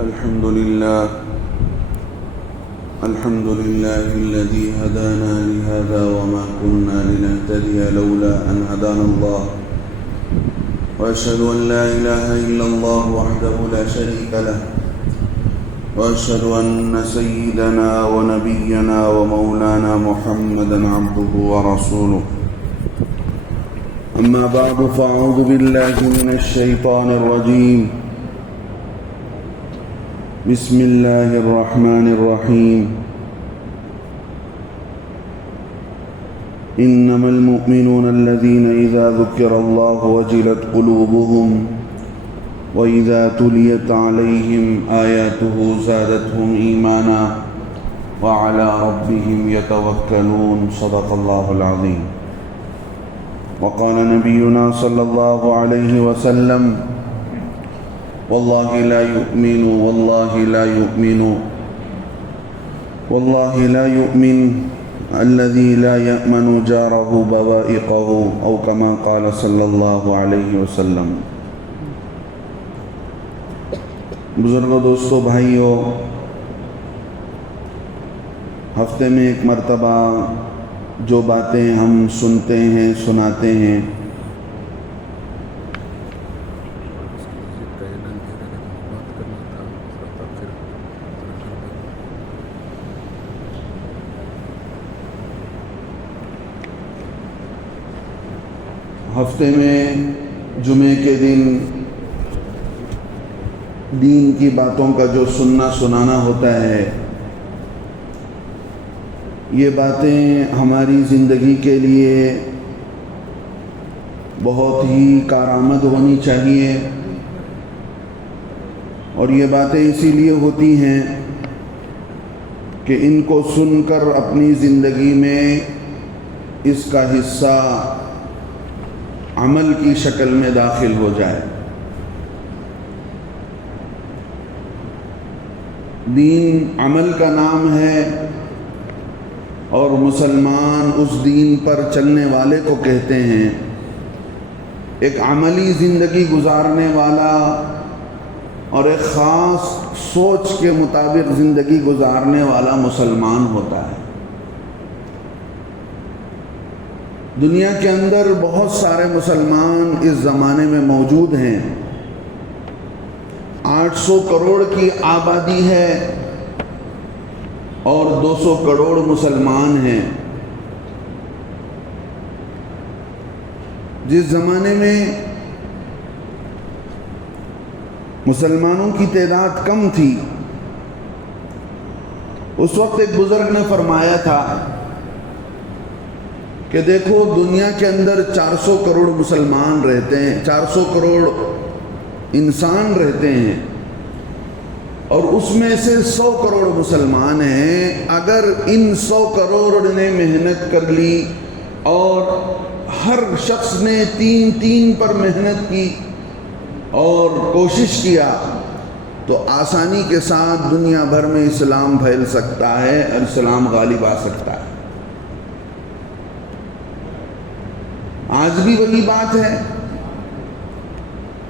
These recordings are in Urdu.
الحمد لله الذي هدانا لهذا وما كنا لنهتدي لولا أن هدانا الله وأشهد أن لا إله إلا الله وحده لا شريك له وأشهد أن سيدنا ونبينا ومولانا محمدا عبده ورسوله أما بعد فأعوذ بالله من الشيطان الرجيم بسم الله الرحمن الرحيم إنما المؤمنون الذين إذا ذكر الله وجلت قلوبهم وإذا تليت عليهم آياته زادتهم إيمانا وعلى ربهم يتوكلون صدق الله العظيم وقال نبينا صلى الله عليه وسلم والله لا يؤمن الذي لا يأمن جاره بوائقه أو كما قال صلی اللہ علیہ وسلم۔ بزرگوں، دوستوں، بھائیوں، ہفتے میں ایک مرتبہ جو باتیں ہم سنتے ہیں، سناتے ہیں، ہفتے میں جمعے کے دن دین کی باتوں کا جو سننا سنانا ہوتا ہے، یہ باتیں ہماری زندگی کے لیے بہت ہی کارآمد ہونی چاہیے، اور یہ باتیں اسی لیے ہوتی ہیں کہ ان کو سن کر اپنی زندگی میں اس کا حصہ عمل کی شکل میں داخل ہو جائے۔ دین عمل کا نام ہے، اور مسلمان اس دین پر چلنے والے کو کہتے ہیں۔ ایک عملی زندگی گزارنے والا اور ایک خاص سوچ کے مطابق زندگی گزارنے والا مسلمان ہوتا ہے۔ دنیا کے اندر بہت سارے مسلمان اس زمانے میں موجود ہیں۔ 800 کروڑ کی آبادی ہے اور 200 کروڑ مسلمان ہیں۔ جس زمانے میں مسلمانوں کی تعداد کم تھی، اس وقت ایک بزرگ نے فرمایا تھا کہ دیکھو، دنیا کے اندر 400 کروڑ مسلمان رہتے ہیں، 400 کروڑ انسان رہتے ہیں، اور اس میں سے 100 کروڑ مسلمان ہیں۔ اگر ان 100 کروڑ نے محنت کر لی اور ہر شخص نے 3 پر محنت کی اور کوشش کیا، تو آسانی کے ساتھ دنیا بھر میں اسلام پھیل سکتا ہے اور اسلام غالب آ سکتا ہے۔ آج بھی وہی بات ہے۔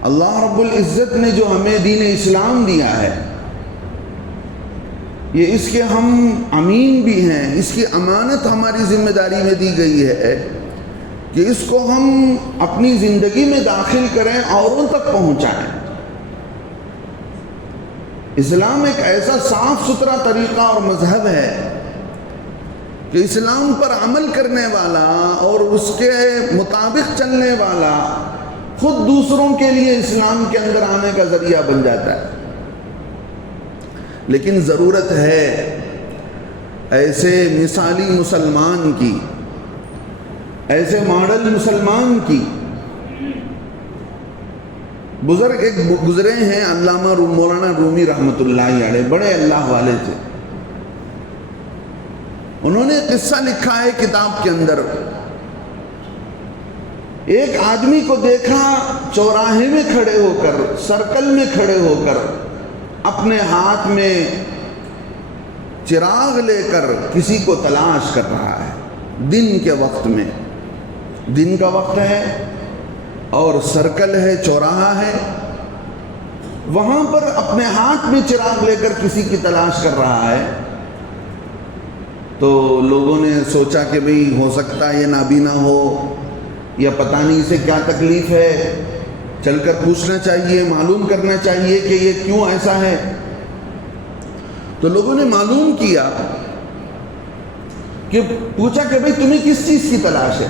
اللہ رب العزت نے جو ہمیں دین اسلام دیا ہے، یہ اس کے ہم امین بھی ہیں، اس کی امانت ہماری ذمہ داری میں دی گئی ہے کہ اس کو ہم اپنی زندگی میں داخل کریں، اوروں تک پہنچائیں۔ اسلام ایک ایسا صاف ستھرا طریقہ اور مذہب ہے کہ اسلام پر عمل کرنے والا اور اس کے مطابق چلنے والا خود دوسروں کے لیے اسلام کے اندر آنے کا ذریعہ بن جاتا ہے۔ لیکن ضرورت ہے ایسے مثالی مسلمان کی، ایسے ماڈل مسلمان کی۔ بزرگ ایک گزرے ہیں، علامہ مولانا رومی رحمۃ اللہ علیہ، بڑے اللہ والے تھے۔ انہوں نے قصہ لکھا ہے کتاب کے اندر۔ ایک آدمی کو دیکھا چوراہے میں کھڑے ہو کر، سرکل میں کھڑے ہو کر، اپنے ہاتھ میں چراغ لے کر کسی کو تلاش کر رہا ہے۔ دن کے وقت میں، دن کا وقت ہے اور سرکل ہے، چوراہا ہے، وہاں پر اپنے ہاتھ میں چراغ لے کر کسی کی تلاش کر رہا ہے، تو لوگوں نے سوچا کہ بھئی ہو سکتا ہے یہ نابینا ہو، یا پتہ نہیں اسے کیا تکلیف ہے، چل کر پوچھنا چاہیے، معلوم کرنا چاہیے کہ یہ کیوں ایسا ہے۔ تو لوگوں نے معلوم کیا کہ پوچھا کہ بھئی تمہیں کس چیز کی تلاش ہے،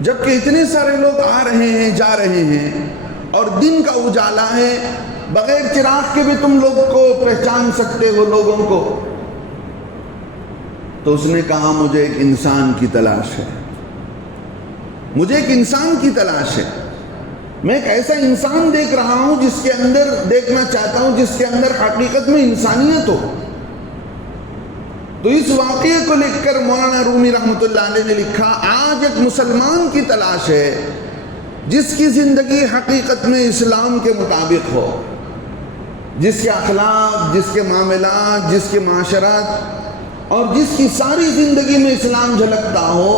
جبکہ اتنے سارے لوگ آ رہے ہیں جا رہے ہیں اور دن کا اجالا ہے، بغیر چراغ کے بھی تم لوگ کو پہچان سکتے ہو لوگوں کو۔ تو اس نے کہا مجھے ایک انسان کی تلاش ہے، مجھے ایک انسان کی تلاش ہے، میں ایک ایسا انسان دیکھ رہا ہوں جس کے اندر دیکھنا چاہتا ہوں جس کے اندر حقیقت میں انسانیت ہو۔ تو اس واقعے کو لکھ کر مولانا رومی رحمۃ اللہ علیہ نے لکھا، آج ایک مسلمان کی تلاش ہے جس کی زندگی حقیقت میں اسلام کے مطابق ہو، جس کے اخلاق، جس کے معاملات، جس کے معاشرات اور جس کی ساری زندگی میں اسلام جھلکتا ہو،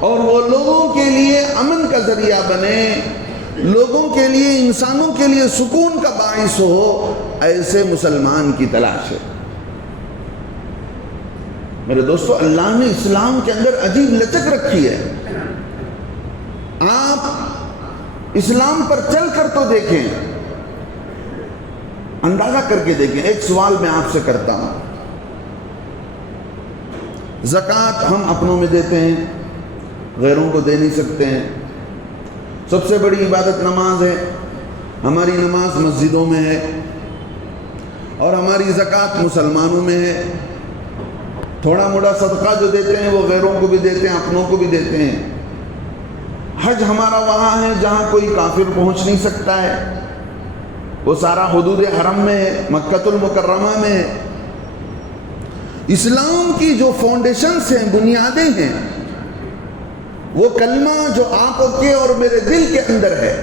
اور وہ لوگوں کے لیے امن کا ذریعہ بنے، لوگوں کے لیے، انسانوں کے لیے سکون کا باعث ہو، ایسے مسلمان کی تلاش ہے۔ میرے دوستو، اللہ نے اسلام کے اندر عجیب لچک رکھی ہے۔ آپ اسلام پر چل کر تو دیکھیں، اندازہ کر کے دیکھیں۔ ایک سوال میں آپ سے کرتا ہوں، زکوٰۃ ہم اپنوں میں دیتے ہیں، غیروں کو دے نہیں سکتے ہیں۔ سب سے بڑی عبادت نماز ہے، ہماری نماز مسجدوں میں ہے، اور ہماری زکوٰۃ مسلمانوں میں ہے۔ تھوڑا موڑا صدقہ جو دیتے ہیں وہ غیروں کو بھی دیتے ہیں، اپنوں کو بھی دیتے ہیں۔ حج ہمارا وہاں ہے جہاں کوئی کافر پہنچ نہیں سکتا ہے، وہ سارا حدود حرم میں ہے، مکہ المکرمہ میں ہے۔ اسلام کی جو فاؤنڈیشنز ہیں، بنیادیں ہیں، وہ کلمہ جو آپ کے اور میرے دل کے اندر ہے،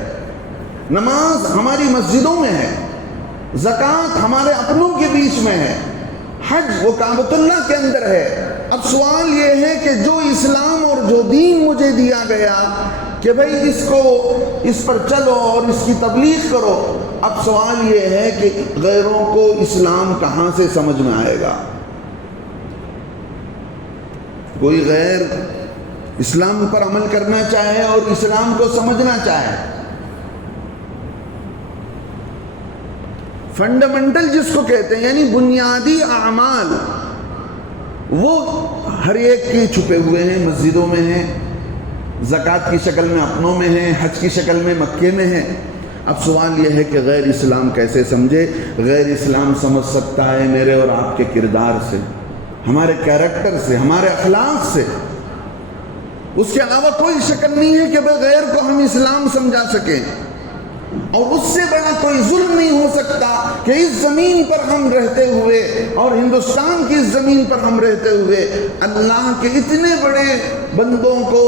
نماز ہماری مسجدوں میں ہے، زکوٰۃ ہمارے اپنوں کے بیچ میں ہے، حج وہ کعبۃ اللہ کے اندر ہے۔ اب سوال یہ ہے کہ جو اسلام اور جو دین مجھے دیا گیا کہ بھئی اس پر چلو اور اس کی تبلیغ کرو، اب سوال یہ ہے کہ غیروں کو اسلام کہاں سے سمجھ میں آئے گا؟ کوئی غیر اسلام پر عمل کرنا چاہے اور اسلام کو سمجھنا چاہے، فنڈامنٹل جس کو کہتے ہیں، یعنی بنیادی اعمال، وہ ہر ایک کے چھپے ہوئے ہیں، مسجدوں میں ہیں، زکوٰۃ کی شکل میں اپنوں میں ہیں، حج کی شکل میں مکے میں ہیں۔ اب سوال یہ ہے کہ غیر اسلام کیسے سمجھے؟ غیر اسلام سمجھ سکتا ہے میرے اور آپ کے کردار سے، ہمارے کیریکٹر سے، ہمارے اخلاق سے۔ اس کے علاوہ کوئی شکل نہیں ہے کہ بغیر کو ہم اسلام سمجھا سکیں، اور اس سے بڑا کوئی ظلم نہیں ہو سکتا کہ اس زمین پر ہم رہتے ہوئے، اور ہندوستان کی اس زمین پر ہم رہتے ہوئے، اللہ کے اتنے بڑے بندوں کو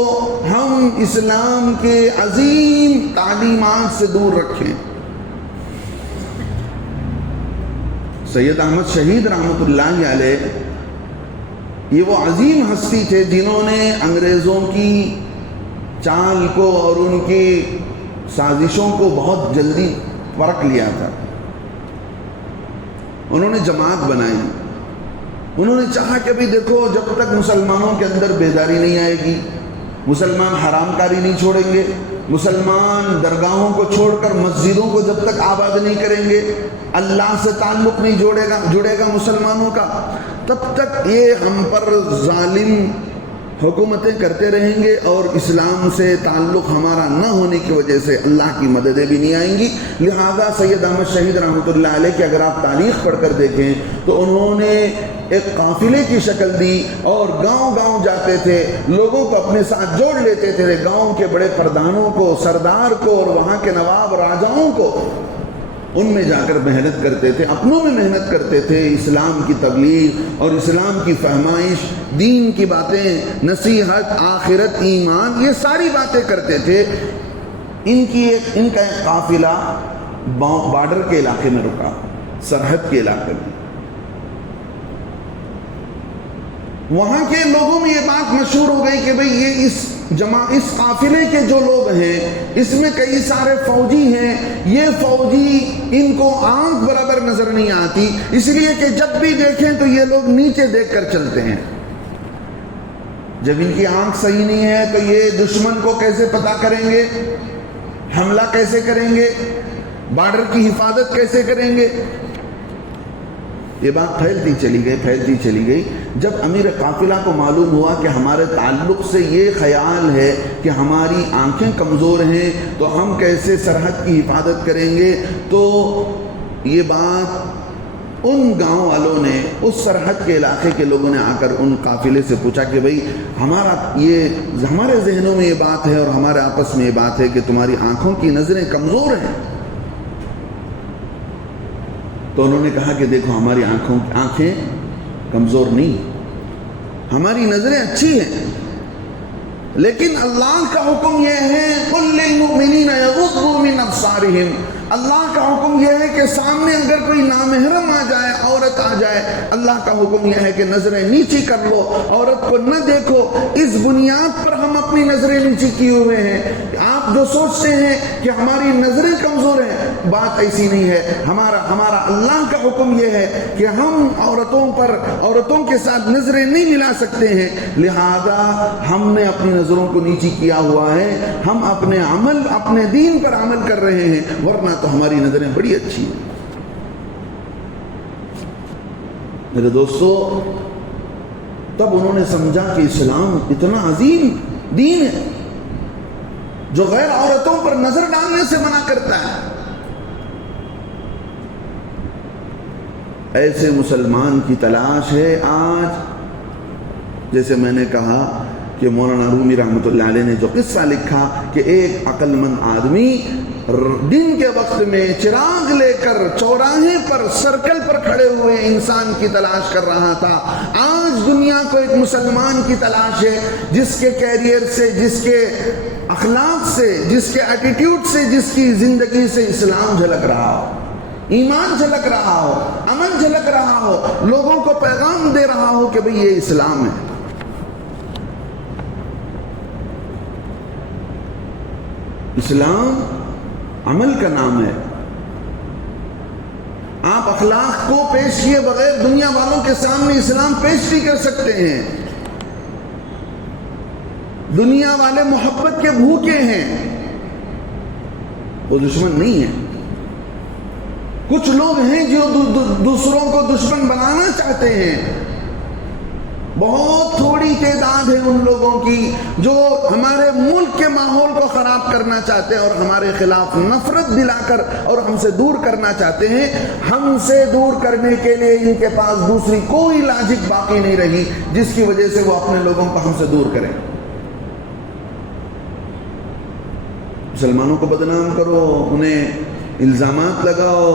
ہم اسلام کے عظیم تعلیمات سے دور رکھیں۔ سید احمد شہید رحمۃ اللہ علیہ یہ وہ عظیم ہستی تھے جنہوں نے انگریزوں کی چال کو اور ان کی سازشوں کو بہت جلدی پرکھ لیا تھا۔ انہوں نے جماعت بنائی، انہوں نے چاہا کہ بھی دیکھو، جب تک مسلمانوں کے اندر بیداری نہیں آئے گی، مسلمان حرام کاری نہیں چھوڑیں گے، مسلمان درگاہوں کو چھوڑ کر مسجدوں کو جب تک آباد نہیں کریں گے، اللہ سے تعلق نہیں جڑے گا مسلمانوں کا، تب تک یہ ہم پر ظالم حکومتیں کرتے رہیں گے، اور اسلام سے تعلق ہمارا نہ ہونے کی وجہ سے اللہ کی مددیں بھی نہیں آئیں گی۔ لہذا سید احمد شہید رحمۃ اللہ علیہ کی اگر آپ تاریخ پڑھ کر دیکھیں تو انہوں نے ایک قافلے کی شکل دی، اور گاؤں گاؤں جاتے تھے، لوگوں کو اپنے ساتھ جوڑ لیتے تھے، گاؤں کے بڑے پردھانوں کو، سردار کو، اور وہاں کے نواب راجاؤں کو، ان میں جا کر محنت کرتے تھے، اپنوں میں محنت کرتے تھے، اسلام کی تبلیغ اور اسلام کی فہمائش، دین کی باتیں، نصیحت، آخرت، ایمان، یہ ساری باتیں کرتے تھے۔ ان کا ایک قافلہ بارڈر کے علاقے میں رکا، سرحد کے علاقے میں۔ وہاں کے لوگوں میں یہ بات مشہور ہو گئی کہ بھئی یہ اس اس قافلے کے جو لوگ ہیں اس میں کئی سارے فوجی ہیں، یہ فوجی ان کو آنکھ برابر نظر نہیں آتی، اس لیے کہ جب بھی دیکھیں تو یہ لوگ نیچے دیکھ کر چلتے ہیں۔ جب ان کی آنکھ صحیح نہیں ہے تو یہ دشمن کو کیسے پتہ کریں گے، حملہ کیسے کریں گے، بارڈر کی حفاظت کیسے کریں گے؟ یہ بات پھیلتی چلی گئی۔ جب امیر قافلہ کو معلوم ہوا کہ ہمارے تعلق سے یہ خیال ہے کہ ہماری آنکھیں کمزور ہیں تو ہم کیسے سرحد کی حفاظت کریں گے، تو یہ بات ان گاؤں والوں نے، اس سرحد کے علاقے کے لوگوں نے آ کر ان قافلے سے پوچھا کہ بھئی ہمارے ذہنوں میں یہ بات ہے اور ہمارے آپس میں یہ بات ہے کہ تمہاری آنکھوں کی نظریں کمزور ہیں۔ تو انہوں نے کہا کہ دیکھو ہماری آنکھیں کمزور نہیں، ہماری نظریں اچھی ہیں، لیکن اللہ کا حکم یہ ہے قُل لِّلْمُؤْمِنِينَ يَغُضُّوا مِنْ أَبْصَارِهِمْ، اللہ کا حکم یہ ہے کہ سامنے اگر کوئی نامحرم آ جائے، عورت آ جائے، اللہ کا حکم یہ ہے کہ نظریں نیچی کر لو، عورت کو نہ دیکھو۔ اس بنیاد پر ہم اپنی نظریں نیچی کیے ہوئے ہیں۔ آپ جو سوچتے ہیں کہ ہماری نظریں کمزور ہیں، بات ایسی نہیں ہے۔ ہمارا اللہ کا حکم یہ ہے کہ ہم عورتوں کے ساتھ نظریں نہیں ملا سکتے ہیں، لہذا ہم نے اپنی نظروں کو نیچی کیا ہوا ہے، ہم اپنے دین پر عمل کر رہے ہیں، ورنہ تو ہماری نظریں بڑی اچھی ہیں۔ میرے دوستو، تب انہوں نے سمجھا کہ اسلام اتنا عظیم دین ہے جو غیر عورتوں پر نظر ڈالنے سے منع کرتا ہے۔ ایسے مسلمان کی تلاش ہے آج۔ جیسے میں نے کہا کہ مولانا رومی رحمۃ اللہ علیہ نے جو قصہ لکھا کہ ایک عقل مند آدمی دن کے وقت میں چراغ لے کر چوراہے پر سرکل پر کھڑے ہوئے انسان کی تلاش کر رہا تھا، آج دنیا کو ایک مسلمان کی تلاش ہے جس کے کیریئر سے، جس کے اخلاق سے، جس کے ایٹیٹیوڈ سے، جس کی زندگی سے اسلام جھلک رہا ہو، ایمان جھلک رہا ہو، امن جھلک رہا ہو، لوگوں کو پیغام دے رہا ہو کہ بھئی یہ اسلام ہے۔ اسلام عمل کا نام ہے۔ آپ اخلاق کو پیش کیے بغیر دنیا والوں کے سامنے اسلام پیش نہیں کر سکتے ہیں۔ دنیا والے محبت کے بھوکے ہیں، وہ دشمن نہیں ہیں۔ کچھ لوگ ہیں جو دوسروں کو دشمن بنانا چاہتے ہیں، بہت تھوڑی تعداد ہے ان لوگوں کی جو ہمارے ملک کے ماحول کو خراب کرنا چاہتے ہیں اور ہمارے خلاف نفرت دلا کر اور ہم سے دور کرنا چاہتے ہیں۔ ہم سے دور کرنے کے لیے ان کے پاس دوسری کوئی لاجک باقی نہیں رہی جس کی وجہ سے وہ اپنے لوگوں کو ہم سے دور کریں۔ مسلمانوں کو بدنام کرو، انہیں الزامات لگاؤ،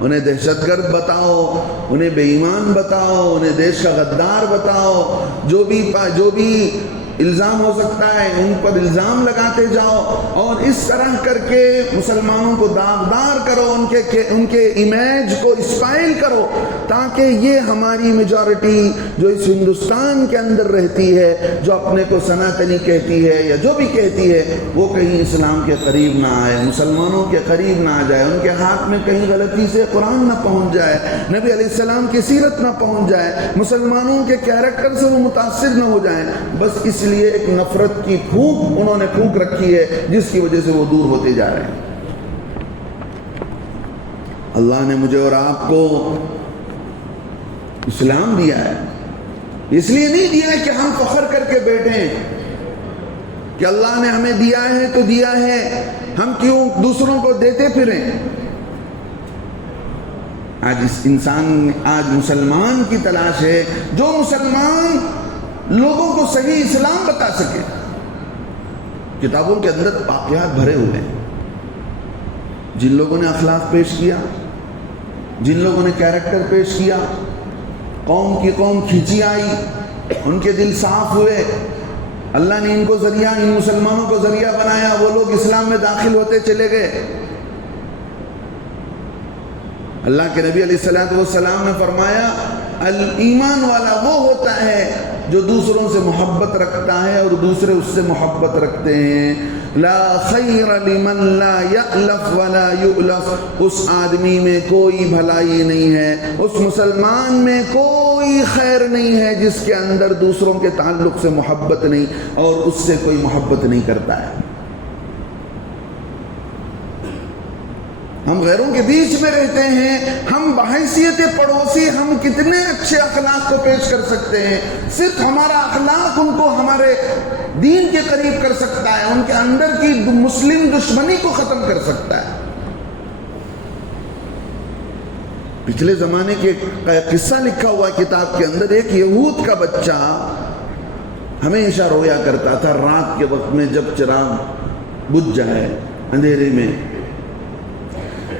انہیں دہشت گرد بتاؤ، انہیں بے ایمان بتاؤ، انہیں دیش کا غدار بتاؤ، جو بھی الزام ہو سکتا ہے ان پر الزام لگاتے جاؤ، اور اس طرح کر کے مسلمانوں کو داغدار کرو، ان کے امیج کو اسپائل کرو، تاکہ یہ ہماری میجورٹی جو اس ہندوستان کے اندر رہتی ہے، جو اپنے کو سناتنی کہتی ہے یا جو بھی کہتی ہے، وہ کہیں اسلام کے قریب نہ آئے، مسلمانوں کے قریب نہ آ جائے، ان کے ہاتھ میں کہیں غلطی سے قرآن نہ پہنچ جائے، نبی علیہ السلام کی سیرت نہ پہنچ جائے، مسلمانوں کے کیریکٹر سے وہ متاثر نہ ہو جائیں۔ بس اس لیے ایک نفرت کی پھونک انہوں نے پھونک رکھی ہے جس کی وجہ سے وہ دور ہوتے جا رہے ہیں۔ اللہ نے مجھے اور آپ کو اسلام دیا ہے، اس لیے نہیں دیا ہے کہ ہم فخر کر کے بیٹھیں کہ اللہ نے ہمیں دیا ہے تو دیا ہے، ہم کیوں دوسروں کو دیتے پھریں۔ آج مسلمان کی تلاش ہے جو مسلمان لوگوں کو صحیح اسلام بتا سکے۔ کتابوں کے اندر واقعات بھرے ہوئے ہیں، جن لوگوں نے اخلاق پیش کیا، جن لوگوں نے کیریکٹر پیش کیا، قوم کی قوم کھینچی آئی، ان کے دل صاف ہوئے، اللہ نے ان کو ذریعہ، ان مسلمانوں کو ذریعہ بنایا، وہ لوگ اسلام میں داخل ہوتے چلے گئے۔ اللہ کے نبی علیہ السلام نے فرمایا ایمان والا وہ ہوتا ہے جو دوسروں سے محبت رکھتا ہے اور دوسرے اس سے محبت رکھتے ہیں. لا خیر لمن لا یألف ولا یؤلف. اس آدمی میں کوئی بھلائی نہیں ہے, اس مسلمان میں کوئی خیر نہیں ہے جس کے اندر دوسروں کے تعلق سے محبت نہیں اور اس سے کوئی محبت نہیں کرتا ہے. ہم غیروں کے بیچ میں رہتے ہیں, ہم بحیثیت پڑوسی ہم کتنے اچھے اخلاق کو پیش کر سکتے ہیں. صرف ہمارا اخلاق ان کو ہمارے دین کے قریب کر سکتا ہے, ان کے اندر کی مسلم دشمنی کو ختم کر سکتا ہے. پچھلے زمانے کے قصہ لکھا ہوا کتاب کے اندر, ایک یہود کا بچہ ہمیشہ رویا کرتا تھا رات کے وقت میں, جب چراغ بجھ جائے اندھیرے میں,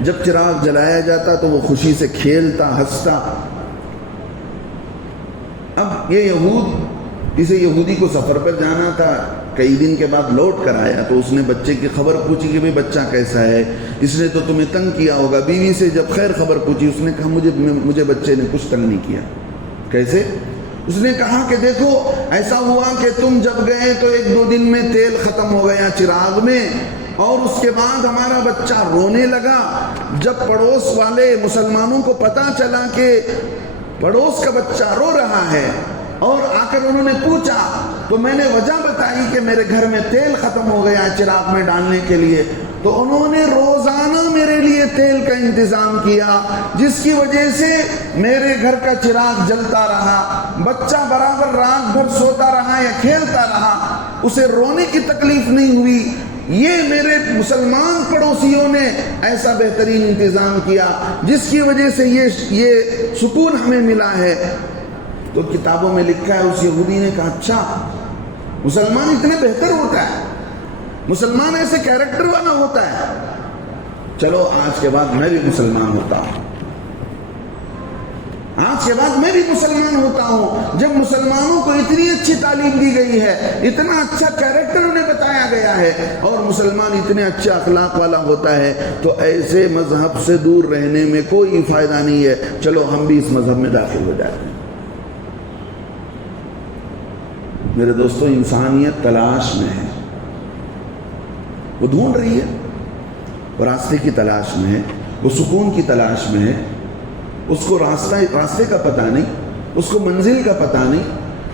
جب چراغ جلایا جاتا تو وہ خوشی سے کھیلتا ہنستا. اب یہ اسے یہودی کو سفر پر جانا تھا, کئی دن کے بعد لوٹ کر آیا تو اس نے بچے کی خبر پوچھی کہ بھئی بچہ کیسا ہے, اس نے تو تمہیں تنگ کیا ہوگا. بیوی سے جب خیر خبر پوچھی, اس نے کہا مجھے بچے نے کچھ تنگ نہیں کیا. کیسے؟ اس نے کہا کہ دیکھو ایسا ہوا کہ تم جب گئے تو 1-2 دن میں تیل ختم ہو گیا چراغ میں, اور اس کے بعد ہمارا بچہ رونے لگا. جب پڑوس والے مسلمانوں کو پتا چلا کہ پڑوس کا بچہ رو رہا ہے اور آ کر انہوں نے پوچھا, تو میں نے وجہ بتائی کہ میرے گھر میں تیل ختم ہو گیا چراغ میں ڈالنے کے لیے. تو انہوں نے روزانہ میرے لیے تیل کا انتظام کیا, جس کی وجہ سے میرے گھر کا چراغ جلتا رہا. بچہ برابر رات بھر سوتا رہا یا کھیلتا رہا, اسے رونے کی تکلیف نہیں ہوئی. یہ میرے مسلمان پڑوسیوں نے ایسا بہترین انتظام کیا جس کی وجہ سے یہ سکون ہمیں ملا ہے. تو کتابوں میں لکھا ہے, اس یہودی نے کہا اچھا مسلمان اتنے بہتر ہوتا ہے, مسلمان ایسے کیریکٹر والا ہوتا ہے, چلو آج کے بعد میں بھی مسلمان ہوتا ہوں. آج کے بعد میں بھی مسلمان ہوتا ہوں. جب مسلمانوں کو اتنی اچھی تعلیم دی گئی ہے, اتنا اچھا کیریکٹر انہیں بتایا گیا ہے, اور مسلمان اتنے اچھے اخلاق والا ہوتا ہے, تو ایسے مذہب سے دور رہنے میں کوئی فائدہ نہیں ہے. چلو ہم بھی اس مذہب میں داخل ہو جاتے ہیں. میرے دوستو, انسانیت تلاش میں ہے, وہ ڈھونڈ رہی ہے, وہ راستے کی تلاش میں ہے, وہ سکون کی تلاش میں ہے. اس کو راستے کا پتہ نہیں, اس کو منزل کا پتہ نہیں,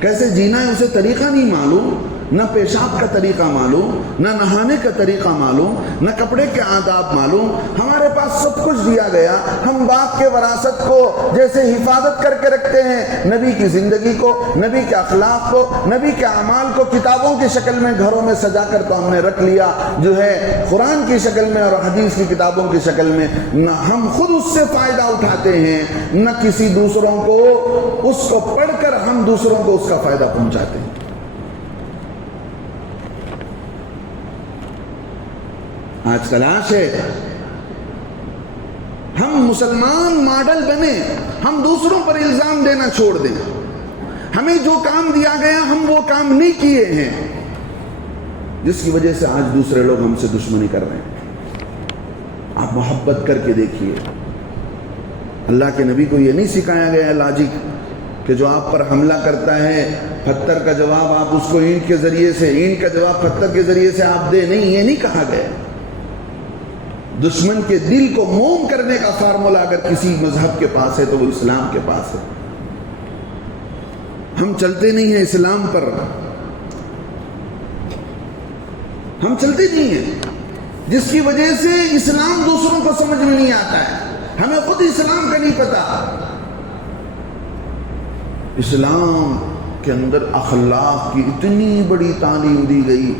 کیسے جینا ہے اسے طریقہ نہیں معلوم, نہ پیشاب کا طریقہ معلوم, نہ نہانے کا طریقہ معلوم, نہ کپڑے کے آداب معلوم. ہمارے پاس سب کچھ دیا گیا, ہم باپ کے وراثت کو جیسے حفاظت کر کے رکھتے ہیں, نبی کی زندگی کو, نبی کے اخلاق کو, نبی کے اعمال کو کتابوں کی شکل میں گھروں میں سجا کر تو ہم نے رکھ لیا, جو ہے قرآن کی شکل میں اور حدیث کی کتابوں کی شکل میں. نہ ہم خود اس سے فائدہ اٹھاتے ہیں, نہ کسی دوسروں کو اس کو پڑھ کر ہم دوسروں کو اس کا فائدہ پہنچاتے ہیں. آج تلاش ہے ہم مسلمان ماڈل بنے, ہم دوسروں پر الزام دینا چھوڑ دیں. ہمیں جو کام دیا گیا ہم وہ کام نہیں کیے ہیں, جس کی وجہ سے آج دوسرے لوگ ہم سے دشمنی کر رہے ہیں. آپ محبت کر کے دیکھیے, اللہ کے نبی کو یہ نہیں سکھایا گیا لاجک کہ جو آپ پر حملہ کرتا ہے پتھر کا جواب آپ اس کو اینٹ کے ذریعے سے, اینٹ کا جواب پتھر کے ذریعے سے آپ دیں. نہیں, یہ نہیں کہا گیا. دشمن کے دل کو موم کرنے کا فارمولا اگر کسی مذہب کے پاس ہے تو وہ اسلام کے پاس ہے. ہم چلتے نہیں ہیں اسلام پر, ہم چلتے نہیں ہیں, جس کی وجہ سے اسلام دوسروں کو سمجھ میں نہیں آتا ہے. ہمیں خود اسلام کا نہیں پتا. اسلام کے اندر اخلاق کی اتنی بڑی تعلیم دی گئی.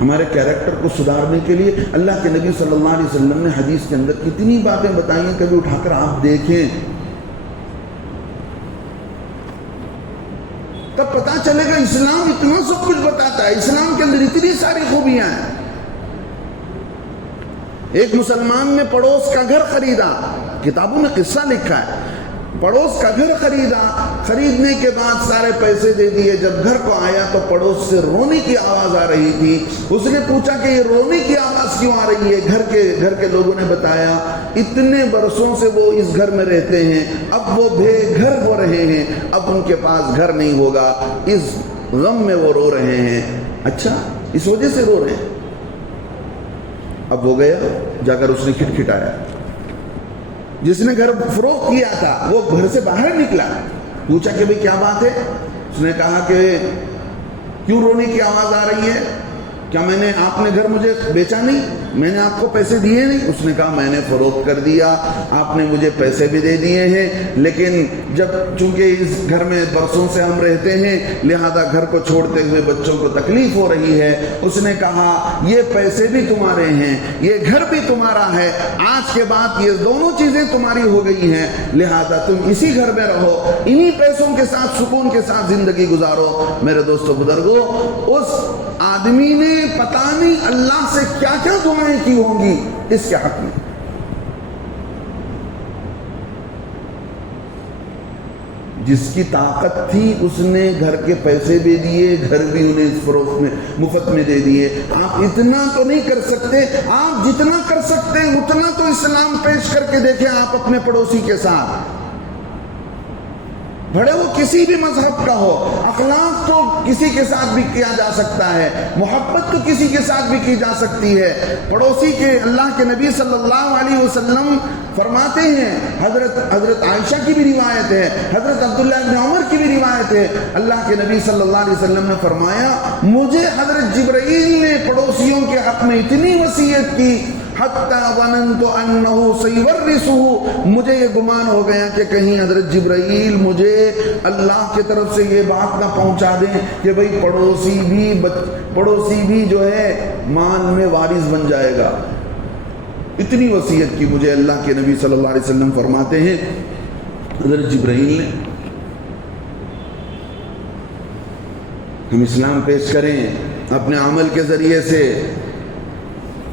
ہمارے کیریکٹر کو سدھارنے کے لیے اللہ کے نبی صلی اللہ علیہ وسلم نے حدیث کے اندر کتنی باتیں بتائی ہیں, کبھی اٹھا کر آپ دیکھیں تب پتا چلے گا اسلام اتنا سب کچھ بتاتا ہے, اسلام کے اندر اتنی ساری خوبیاں ہیں. ایک مسلمان نے پڑوس کا گھر خریدا, کتابوں میں قصہ لکھا ہے, پڑوس کا گھر خریدا خریدنے کے بعد سارے پیسے دے دیے. جب گھر کو آیا تو پڑوس سے رونے کی آواز آ رہی تھی. اس نے پوچھا کہ یہ رونے کی آواز کیوں آ رہی ہے؟ گھر کے لوگوں نے بتایا اتنے برسوں سے وہ اس گھر میں رہتے ہیں, اب وہ بے گھر ہو رہے ہیں, اب ان کے پاس گھر نہیں ہوگا, اس غم میں وہ رو رہے ہیں. اچھا, اس وجہ سے رو رہے ہیں. اب وہ گیا, جا کر اس نے کھٹکھٹایا. جس نے گھر فروخت کیا تھا وہ گھر سے باہر نکلا, پوچھا کہ بھئی کیا بات ہے؟ اس نے کہا کہ کیوں رونے کی آواز آ رہی ہے؟ کیا آپ نے گھر مجھے بیچا نہیں؟ میں نے آپ کو پیسے دیے نہیں؟ اس نے کہا میں نے فروخت کر دیا, آپ نے مجھے پیسے بھی دے دیے ہیں, لیکن چونکہ اس گھر میں برسوں سے ہم رہتے ہیں لہذا گھر کو چھوڑتے ہوئے بچوں کو تکلیف ہو رہی ہے. اس نے کہا یہ پیسے بھی تمہارے ہیں, یہ گھر بھی تمہارا ہے, آج کے بعد یہ دونوں چیزیں تمہاری ہو گئی ہیں, لہذا تم اسی گھر میں رہو, انہی پیسوں کے ساتھ سکون کے ساتھ زندگی گزارو. میرے دوستو بزرگوں, اس آدمی نے پتہ نہیں اللہ سے کیا کیا دعائیں کی ہوں گی اس کے حق میں. جس کی طاقت تھی اس نے گھر کے پیسے بھی دیے, گھر بھی انہیں فروخت میں مفت میں دے دیے. آپ اتنا تو نہیں کر سکتے, آپ جتنا کر سکتے ہیں اتنا تو اسلام پیش کر کے دیکھیں آپ اپنے پڑوسی کے ساتھ, بھڑے وہ کسی بھی مذہب کا ہو. اخلاق تو کسی کے ساتھ بھی کیا جا سکتا ہے, محبت تو کسی کے ساتھ بھی کی جا سکتی ہے. پڑوسی کے اللہ کے نبی صلی اللہ علیہ وسلم فرماتے ہیں, حضرت عائشہ کی بھی روایت ہے, حضرت عبداللہ بن عمر کی بھی روایت ہے, اللہ کے نبی صلی اللہ علیہ وسلم نے فرمایا مجھے حضرت جبرائیل نے پڑوسیوں کے حق میں اتنی وصیت کی حتی ظننت انہ سیورثہ, مجھے یہ گمان ہو گیا کہ کہیں حضرت جبرائیل مجھے اللہ کی طرف سے یہ بات نہ پہنچا دیں کہ بھئی پڑوسی بھی جو ہے مال میں وارث بن جائے گا. اتنی وصیت کی مجھے اللہ کے نبی صلی اللہ علیہ وسلم فرماتے ہیں حضرت جبرائیل نے. ہم اسلام پیش کریں اپنے عمل کے ذریعے سے,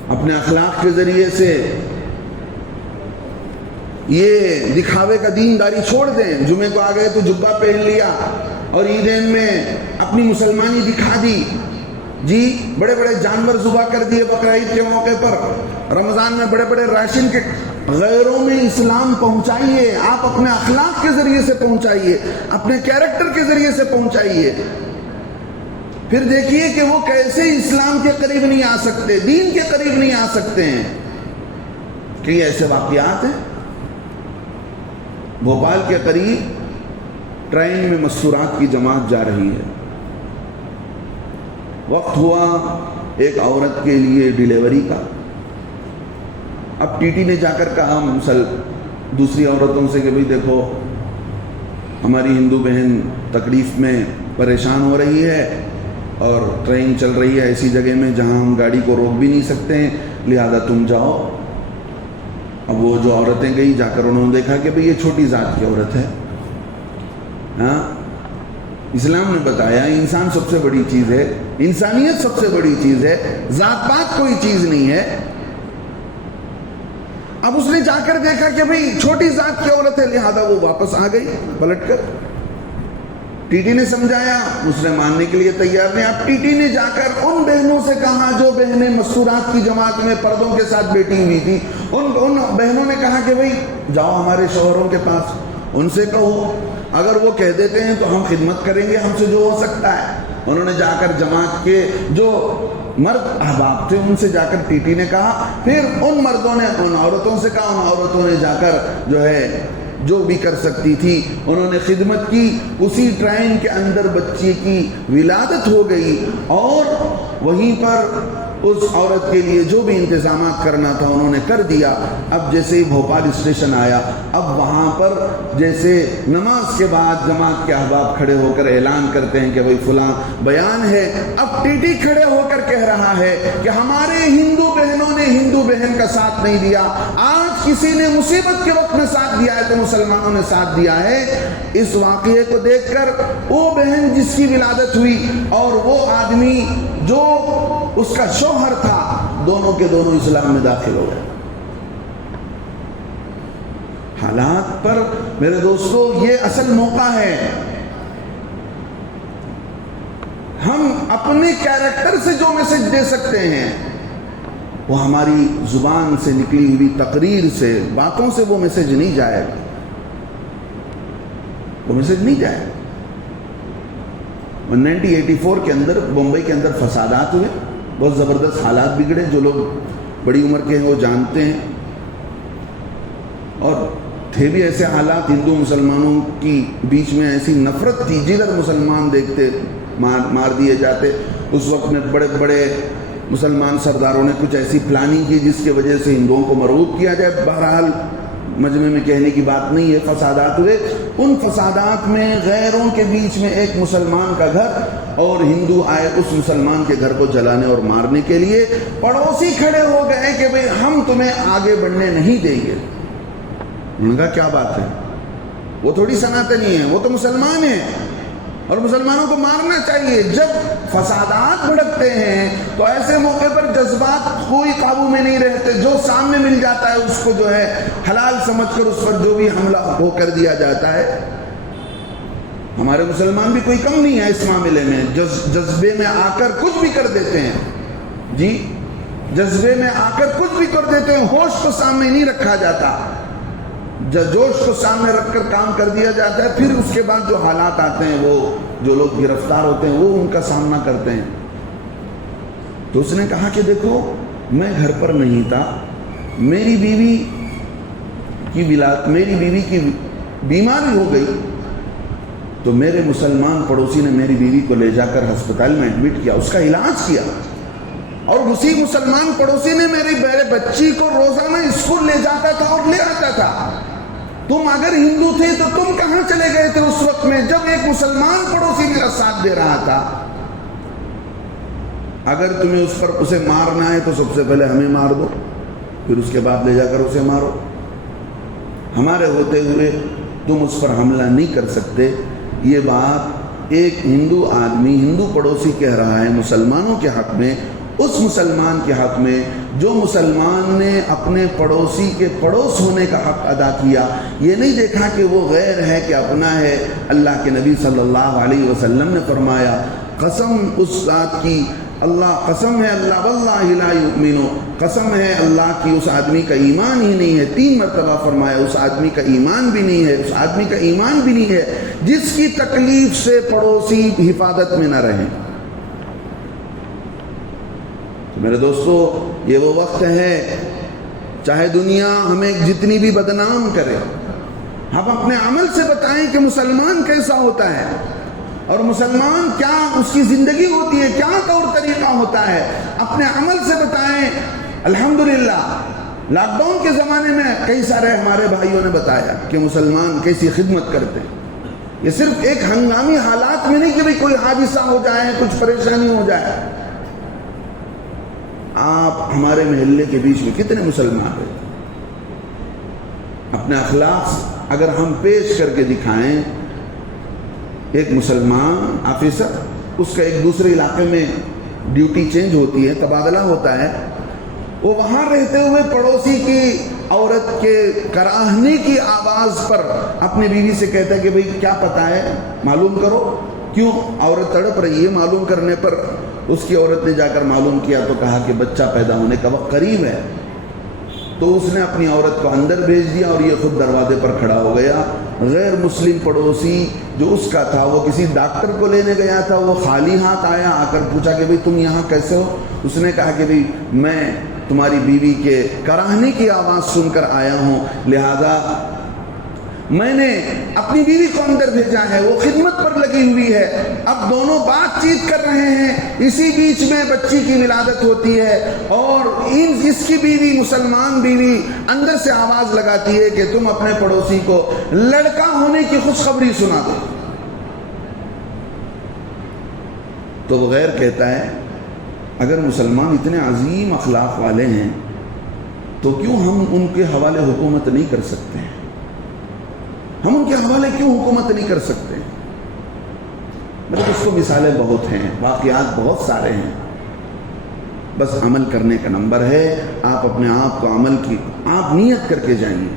اپنے اخلاق کے ذریعے سے, یہ دکھاوے کا دینداری چھوڑ دیں. جمعے کو آ گئے تو جبہ پہن لیا اور عیدین میں اپنی مسلمانی دکھا دی, جی بڑے بڑے جانور ذبح کر دیے بقرہ عید کے موقع پر, رمضان میں بڑے بڑے راشن کے. غیروں میں اسلام پہنچائیے, آپ اپنے اخلاق کے ذریعے سے پہنچائیے, اپنے کیریکٹر کے ذریعے سے پہنچائیے. پھر دیکھیے کہ وہ کیسے اسلام کے قریب نہیں آ سکتے, دین کے قریب نہیں آ سکتے ہیں. کہ یہ ایسے واقعات ہیں. بھوپال کے قریب ٹرین میں مستورات کی جماعت جا رہی ہے. وقت ہوا ایک عورت کے لیے ڈیلیوری کا. اب ٹی ٹی نے جا کر کہا دوسری عورتوں سے کہ بھئی دیکھو ہماری ہندو بہن تکلیف میں پریشان ہو رہی ہے اور ٹرین چل رہی ہے ایسی جگہ میں جہاں ہم گاڑی کو روک بھی نہیں سکتے ہیں, لہذا تم جاؤ. اب وہ جو عورتیں گئی, جا کر انہوں نے دیکھا کہ بھئی یہ چھوٹی ذات کی عورت ہے. ہاں, اسلام نے بتایا انسان سب سے بڑی چیز ہے, انسانیت سب سے بڑی چیز ہے, ذات پات کوئی چیز نہیں ہے. اب اس نے جا کر دیکھا کہ بھئی چھوٹی ذات کی عورت ہے, لہذا وہ واپس آ گئی پلٹ کر. ٹی ٹی نے سمجھایا, اس نے ماننے کے لیے تیار نہیں. اب ٹی ٹی نے جا کر ان بہنوں سے کہا جو بہنیں مستورات کی جماعت میں پردوں کے ساتھ بیٹھی ہوئی تھی, ان بہنوں نے کہا کہ بھئی جاؤ ہمارے شوہروں کے پاس, ان سے کہو, اگر وہ کہہ دیتے ہیں تو ہم خدمت کریں گے ہم سے جو ہو سکتا ہے. انہوں نے جا کر جماعت کے جو مرد احباب تھے ان سے جا کر ٹی ٹی نے کہا, پھر ان مردوں نے ان عورتوں سے کہا, ان عورتوں نے جا کر جو ہے جو بھی کر سکتی تھی انہوں نے خدمت کی. اسی ٹرین کے اندر بچے کی ولادت ہو گئی اور وہیں پر اس عورت کے لیے جو بھی انتظامات کرنا تھا انہوں نے کر دیا. اب جیسے ہی بھوپال اسٹیشن آیا, اب وہاں پر جیسے نماز کے بعد جماعت کے احباب کھڑے ہو کر اعلان کرتے ہیں کہ بھئی فلاں بیان ہے, اب ٹی ٹی کھڑے ہو کر کہہ رہا ہے کہ ہمارے ہندو بہنوں نے ہندو بہن کا ساتھ نہیں دیا. آج کسی نے مصیبت کے وقت میں ساتھ دیا ہے تو مسلمانوں نے ساتھ دیا ہے. اس واقعے کو دیکھ کر وہ بہن جس کی ولادت ہوئی اور وہ آدمی جو اس کا شوہر تھا, دونوں کے دونوں اسلام میں داخل ہو گئے. حالات پر میرے دوستو یہ اصل موقع ہے. ہم اپنے کیریکٹر سے جو میسج دے سکتے ہیں وہ ہماری زبان سے نکلی ہوئی تقریر سے، باتوں سے وہ میسج نہیں جائے گا، وہ میسج نہیں جائے گا. 1984 کے اندر بمبئی کے اندر فسادات ہوئے، بہت زبردست حالات بگڑے، جو لوگ بڑی عمر کے ہیں وہ جانتے ہیں. اور تھے بھی ایسے حالات، ہندو مسلمانوں کی بیچ میں ایسی نفرت تھی، جدھر مسلمان دیکھتے مار دیے جاتے. اس وقت میں بڑے بڑے مسلمان سرداروں نے کچھ ایسی پلاننگ کی جس کی وجہ سے ہندوؤں کو مرعوب کیا جائے. بہرحال مجمع میں کہنے کی بات نہیں ہے، فسادات ہوئے. ان فسادات میں غیروں کے بیچ میں ایک مسلمان کا گھر اور ہندو آئے اس مسلمان کے گھر کو جلانے اور مارنے کے لیے. پڑوسی کھڑے ہو گئے کہ بھئی ہم تمہیں آگے بڑھنے نہیں دیں گے. انہوں نے کہا کیا بات ہے، وہ تھوڑی سناتنی ہے، وہ تو مسلمان ہیں اور مسلمانوں کو مارنا چاہیے. جب فسادات بھڑکتے ہیں تو ایسے موقع پر جذبات کوئی قابو میں نہیں رہتے، جو سامنے مل جاتا ہے اس کو جو ہے حلال سمجھ کر اس پر جو بھی حملہ ہو کر دیا جاتا ہے. ہمارے مسلمان بھی کوئی کم نہیں ہے اس معاملے میں، جذبے میں آ کر کچھ بھی کر دیتے ہیں. جی جذبے میں آ کر کچھ بھی کر دیتے ہیں، ہوش کو سامنے نہیں رکھا جاتا، جوش کو سامنے رکھ کر کام کر دیا جاتا ہے. پھر اس کے بعد جو حالات آتے ہیں، وہ جو لوگ گرفتار ہوتے ہیں وہ ان کا سامنا کرتے ہیں. تو اس نے کہا کہ دیکھو میں گھر پر نہیں تھا، میری بیوی کی بیماری ہو گئی تو میرے مسلمان پڑوسی نے میری بیوی کو لے جا کر ہسپتال میں ایڈمٹ کیا، اس کا علاج کیا. اور اسی مسلمان پڑوسی نے میری بچی کو روزانہ اسکول لے جاتا تھا اور لے آتا تھا. تم اگر ہندو تھے تو تم کہاں چلے گئے تھے اس وقت میں جب ایک مسلمان پڑوسی میرا ساتھ دے رہا تھا؟ اگر تمہیں اس پر اسے مارنا ہے تو سب سے پہلے ہمیں مار دو، پھر اس کے بعد لے جا کر اسے مارو. ہمارے ہوتے ہوئے تم اس پر حملہ نہیں کر سکتے. یہ بات ایک ہندو آدمی، ہندو پڑوسی کہہ رہا ہے مسلمانوں کے حق میں، اس مسلمان کے حق میں جو مسلمان نے اپنے پڑوسی کے پڑوس ہونے کا حق ادا کیا. یہ نہیں دیکھا کہ وہ غیر ہے کہ اپنا ہے. اللہ کے نبی صلی اللہ علیہ وسلم نے فرمایا قسم اس ذات کی، قسم ہے اللہ واللہ لا یؤمنو، قسم ہے اللہ کی اس آدمی کا ایمان ہی نہیں ہے. 3 مرتبہ فرمایا اس آدمی کا ایمان بھی نہیں ہے، اس آدمی کا ایمان بھی نہیں ہے جس کی تکلیف سے پڑوسی حفاظت میں نہ رہیں. میرے دوستو یہ وہ وقت ہے، چاہے دنیا ہمیں جتنی بھی بدنام کرے، ہم اپنے عمل سے بتائیں کہ مسلمان کیسا ہوتا ہے اور مسلمان کیا اس کی زندگی ہوتی ہے، کیا طور طریقہ ہوتا ہے. اپنے عمل سے بتائیں. الحمدللہ لاک ڈاؤن کے زمانے میں کئی سارے ہمارے بھائیوں نے بتایا کہ مسلمان کیسی خدمت کرتے ہیں. یہ صرف ایک ہنگامی حالات میں نہیں کہ بھئی کوئی حادثہ ہو جائے، کچھ پریشانی ہو جائے. آپ ہمارے محلے کے بیچ میں کتنے مسلمان ہیں، اپنے اخلاق اگر ہم پیش کر کے دکھائیں. ایک مسلمان آفیسر، اس کا ایک دوسرے علاقے میں ڈیوٹی چینج ہوتی ہے، تبادلہ ہوتا ہے، وہ وہاں رہتے ہوئے پڑوسی کی عورت کے کراہنے کی آواز پر اپنی بیوی سے کہتا ہے کہ بھئی کیا پتہ ہے، معلوم کرو کیوں عورت تڑپ رہی ہے. معلوم کرنے پر اس کی عورت نے جا کر معلوم کیا تو کہا کہ بچہ پیدا ہونے کا وقت قریب ہے. تو اس نے اپنی عورت کو اندر بھیج دیا اور یہ خود دروازے پر کھڑا ہو گیا. غیر مسلم پڑوسی جو اس کا تھا، وہ کسی ڈاکٹر کو لینے گیا تھا، وہ خالی ہاتھ آیا، آ کر پوچھا کہ بھئی تم یہاں کیسے ہو؟ اس نے کہا کہ بھئی میں تمہاری بیوی کے کراہنے کی آواز سن کر آیا ہوں، لہذا میں نے اپنی بیوی کو اندر بھیجا ہے، وہ خدمت پر لگی ہوئی ہے. اب دونوں بات چیت کر رہے ہیں، اسی بیچ میں بچی کی ولادت ہوتی ہے اور اس کی بیوی، مسلمان بیوی اندر سے آواز لگاتی ہے کہ تم اپنے پڑوسی کو لڑکا ہونے کی خوشخبری سنا دو. تو وہ غیر کہتا ہے اگر مسلمان اتنے عظیم اخلاق والے ہیں تو کیوں ہم ان کے حوالے حکومت نہیں کر سکتے ہیں؟ ہم ان کے حوالے کیوں حکومت نہیں کر سکتے؟ میرے دوستو مثالیں بہت ہیں، واقعات بہت سارے ہیں، بس عمل کرنے کا نمبر ہے. آپ اپنے آپ کو عمل کی، آپ نیت کر کے جائیں.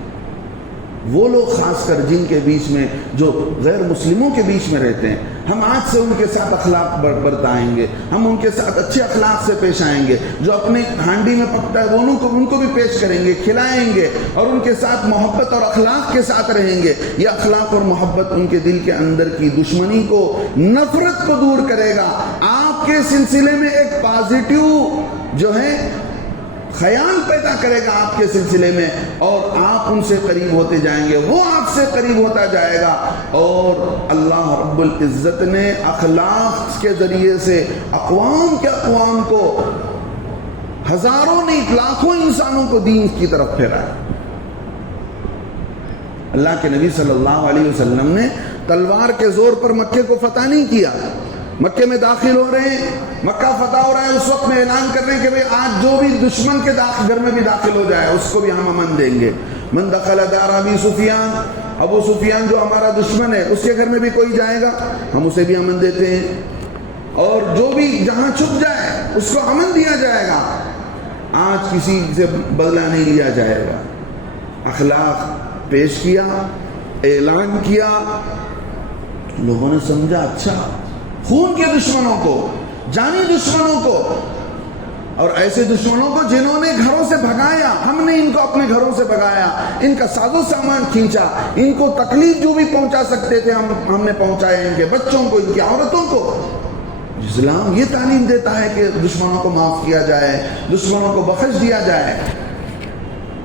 وہ لوگ خاص کر جن کے بیچ میں جو غیر مسلموں کے بیچ میں رہتے ہیں، ہم آج سے ان کے ساتھ اخلاق برتائیں گے، ہم ان کے ساتھ اچھے اخلاق سے پیش آئیں گے، جو اپنے ہانڈی میں پکتا ہے وہ ان کو بھی پیش کریں گے، کھلائیں گے، اور ان کے ساتھ محبت اور اخلاق کے ساتھ رہیں گے۔ یہ اخلاق اور محبت ان کے دل کے اندر کی دشمنی کو، نفرت کو دور کرے گا، آپ کے سلسلے میں ایک پازیٹیو جو ہے خیال پیدا کرے گا آپ کے سلسلے میں، اور آپ ان سے قریب ہوتے جائیں گے، وہ آپ سے قریب ہوتا جائے گا۔ اور اللہ رب العزت نے اخلاق کے ذریعے سے اقوام کے اقوام کو، ہزاروں نہیں لاکھوں انسانوں کو دین کی طرف پھیرا ہے۔ اللہ کے نبی صلی اللہ علیہ وسلم نے تلوار کے زور پر مکے کو فتح نہیں کیا۔ مکے میں داخل ہو رہے ہیں، مکہ فتح ہو رہا ہے، اس وقت میں اعلان کر رہے ہیں کہ بھئی آج جو بھی دشمن کے گھر میں بھی داخل ہو جائے اس کو بھی ہم امن دیں گے۔ من دخل دار ابی سفیان، ابو سفیان جو ہمارا دشمن ہے اس کے گھر میں بھی کوئی جائے گا ہم اسے بھی امن دیتے ہیں، اور جو بھی جہاں چھپ جائے اس کو امن دیا جائے گا، آج کسی سے بدلہ نہیں لیا جائے گا۔ اخلاق پیش کیا، اعلان کیا، لوگوں نے سمجھا اچھا خون کے دشمنوں کو، جانی دشمنوں کو، اور ایسے دشمنوں کو جنہوں نے گھروں سے بھگایا، ہم نے ان کو اپنے گھروں سے بھگایا، ان کا ساز و سامان کھینچا، ان کو تکلیف جو بھی پہنچا سکتے تھے ہم نے پہنچایا، ان کے بچوں کو، ان کی عورتوں کو۔ اسلام یہ تعلیم دیتا ہے کہ دشمنوں کو معاف کیا جائے، دشمنوں کو بخش دیا جائے۔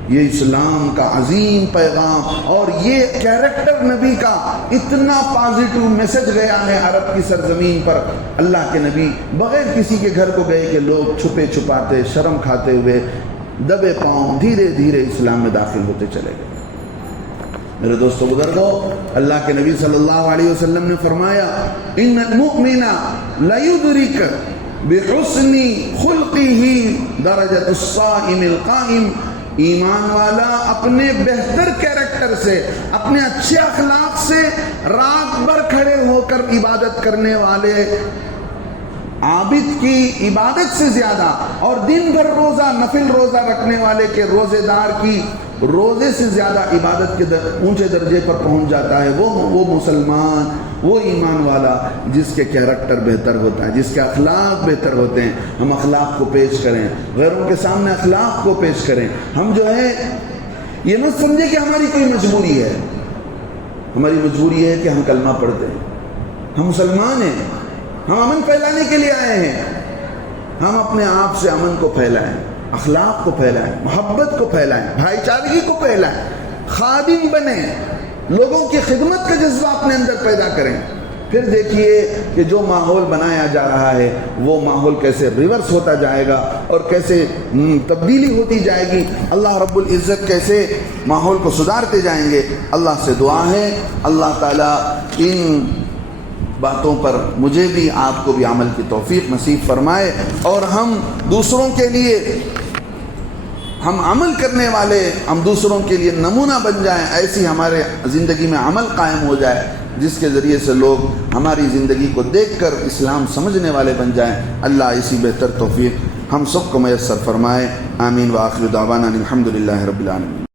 یہ اسلام کا عظیم پیغام اور یہ کیریکٹر نبی کا اتنا پازیٹیو میسج گیا ہے عرب کی سرزمین پر۔ اللہ کے نبی بغیر کسی کے گھر کو گئے کہ لوگ چھپے چھپاتے، شرم کھاتے ہوئے، دبے پاؤں دھیرے دھیرے اسلام میں داخل ہوتے چلے گئے۔ میرے دوستو بزرگوں، اللہ کے نبی صلی اللہ علیہ وسلم نے فرمایا ان المؤمن لیدرک بحسن خلقہ درجۃ الصائم القائم، ایمان والا اپنے بہتر کیریکٹر سے، اپنے اچھے اخلاق سے رات بھر کھڑے ہو کر عبادت کرنے والے عابد کی عبادت سے زیادہ، اور دن بھر روزہ نفل روزہ رکھنے والے کے روزے دار کی روزے سے زیادہ عبادت کے اونچے درجے پر پہنچ جاتا ہے وہ مسلمان، وہ ایمان والا جس کے کیریکٹر بہتر ہوتا ہے، جس کے اخلاق بہتر ہوتے ہیں۔ ہم اخلاق کو پیش کریں، غیروں کے سامنے اخلاق کو پیش کریں۔ ہم جو ہے یہ نہ سمجھے کہ ہماری کوئی مجبوری ہے، ہماری مجبوری ہے کہ ہم کلمہ پڑھتے ہیں، ہم مسلمان ہیں، ہم امن پھیلانے کے لیے آئے ہیں۔ ہم اپنے آپ سے امن کو پھیلائیں، اخلاق کو پھیلائیں، محبت کو پھیلائیں، بھائی چارگی کو پھیلائیں، خادم بنیں، لوگوں کی خدمت کا جذبہ اپنے اندر پیدا کریں۔ پھر دیکھیے کہ جو ماحول بنایا جا رہا ہے وہ ماحول کیسے ریورس ہوتا جائے گا اور کیسے تبدیلی ہوتی جائے گی، اللہ رب العزت کیسے ماحول کو سدھارتے جائیں گے۔ اللہ سے دعا ہے اللہ تعالیٰ ان باتوں پر مجھے بھی آپ کو بھی عمل کی توفیق نصیب فرمائے، اور ہم دوسروں کے لیے، ہم عمل کرنے والے، ہم دوسروں کے لیے نمونہ بن جائیں، ایسی ہمارے زندگی میں عمل قائم ہو جائے جس کے ذریعے سے لوگ ہماری زندگی کو دیکھ کر اسلام سمجھنے والے بن جائیں۔ اللہ اسی بہتر توفیق ہم سب کو میسر فرمائے۔ آمین وآخر دعوانا الحمدللہ رب العالمین۔